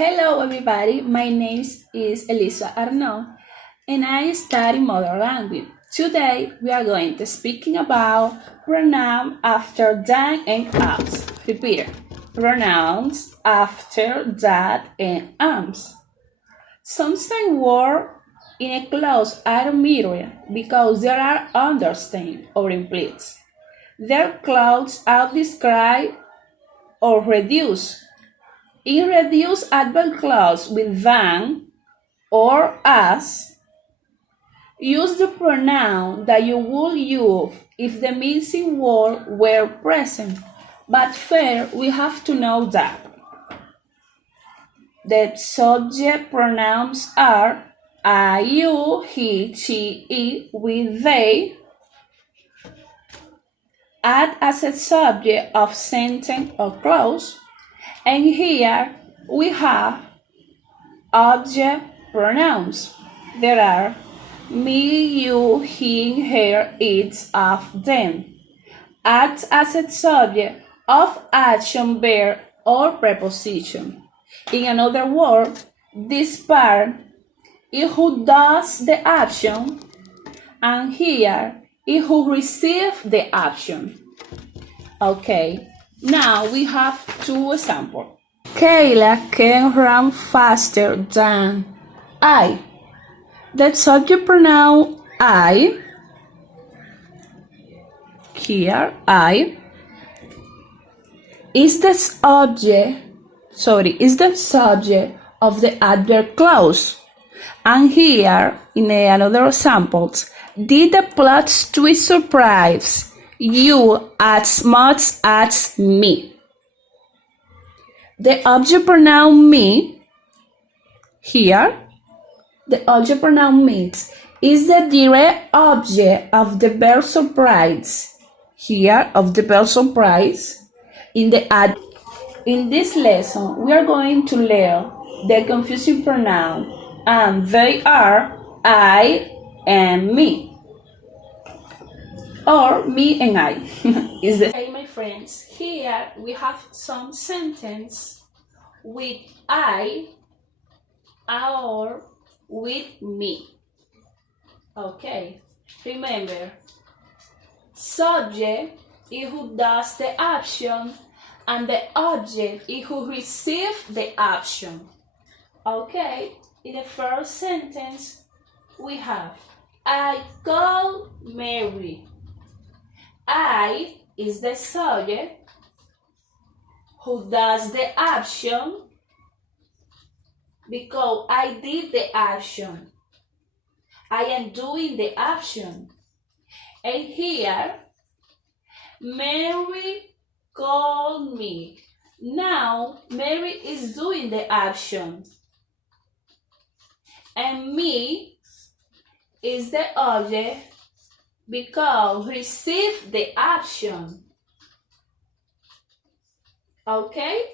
Hello everybody, my name is Elisa Arnaud and I study modern language. Today we are going to speaking about pronouns after that and us. Repeat. Pronouns after that and arms. Sometimes words in a clause are mirrored because they are understood or implied. Their clauses are described or reduced. In reduced adverb clause with than or as, use the pronoun that you would use if the missing word were present. But first, we have to know that the subject pronouns are I, you, he, she, it with they. Add as a subject of sentence or clause. And here we have object pronouns. There are me, you, he, her, it, of, them. Act as a subject of action, verb, or preposition. In another word, this part is who does the action, and here is who receives the action. Okay, now we have two examples. Kayla can run faster than I. The subject pronoun I, here I, is the subject of the adverb clause. And here, in another example, did the plot twist surprise you as much as me? The object pronoun me, here, the object pronoun me is the direct object of the verb surprise, here, of the verb surprise. In this lesson, we are going to learn the confusing pronoun, and they are I and me, or me and I. Hey, my friends, here we have some sentence with I or with me. Okay, remember, subject is who does the action and the object is who receives the action. Okay, in the first sentence we have I call Mary. I is the subject who does the action because I did the action. I am doing the action. And here, Mary called me. Now, Mary is doing the action. And me is the object because receive the action. Okay?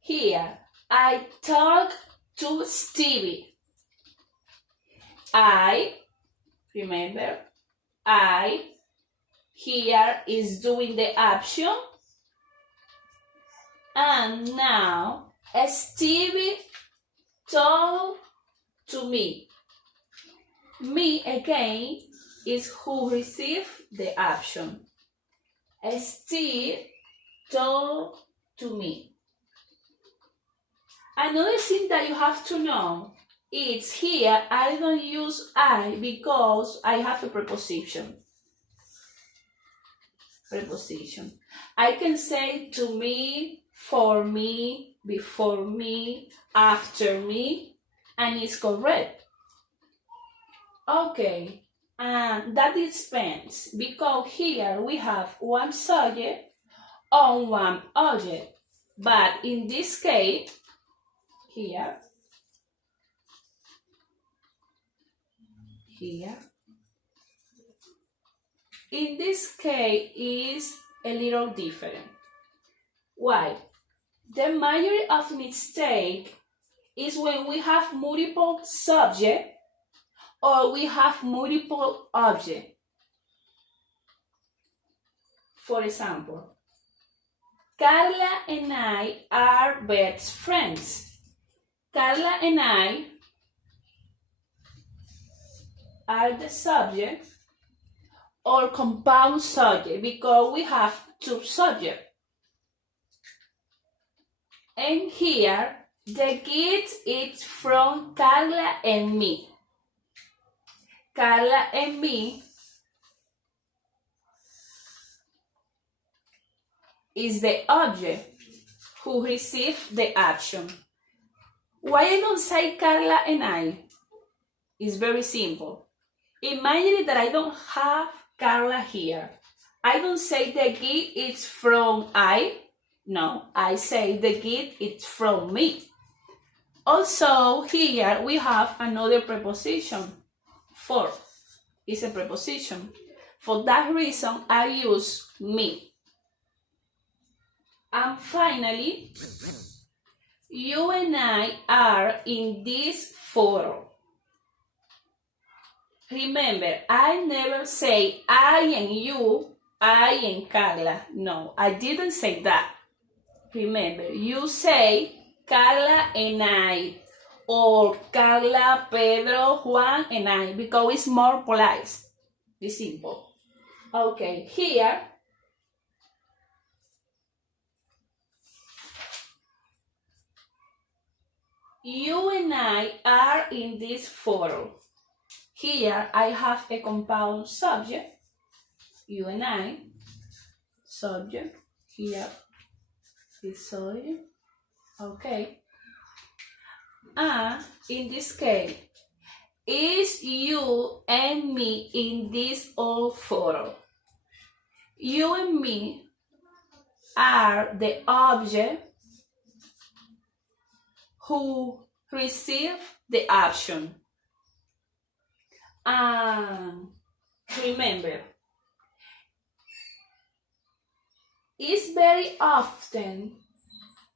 Here, I talk to Stevie. I, remember, I, here is doing the action. And now, Stevie talk to me. Me, again, is who receive the action. Steve talk to me. Another thing that you have to know is here I don't use I because I have a preposition. I can say to me, for me, before me, after me, and it's correct. Okay, and that depends because here we have one subject on one object. But in this case, here, in this case is a little different. Why? The majority of mistake is when we have multiple subject or we have multiple object. For example, Carla and I are best friends. Carla and I are the subject or compound subject because we have two subjects. And here, the gift is from Carla and me. Carla and me is the object who received the action. Why I don't say Carla and I? It's very simple. Imagine that I don't have Carla here. I don't say the gift is from I. No, I say the gift is from me. Also, here we have another preposition. For is a preposition. For that reason, I use me. And finally, you and I are in this photo. Remember, I never say I and you, I and Carla. No, I didn't say that. Remember, you say Carla and I, or Carla, Pedro, Juan, and I, because it's more polite. It's simple. Okay, here, you and I are in this photo. Here, I have a compound subject, you and I, subject, here is subject, okay. And in this case, is you and me in this old photo. You and me are the object who receive the action. And remember, it's very often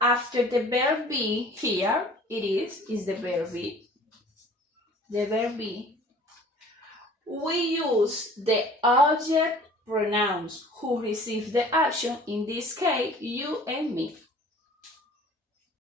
after the verb be, here it is the verb be. The verb be, we use the object pronouns who receive the action, in this case, you and me.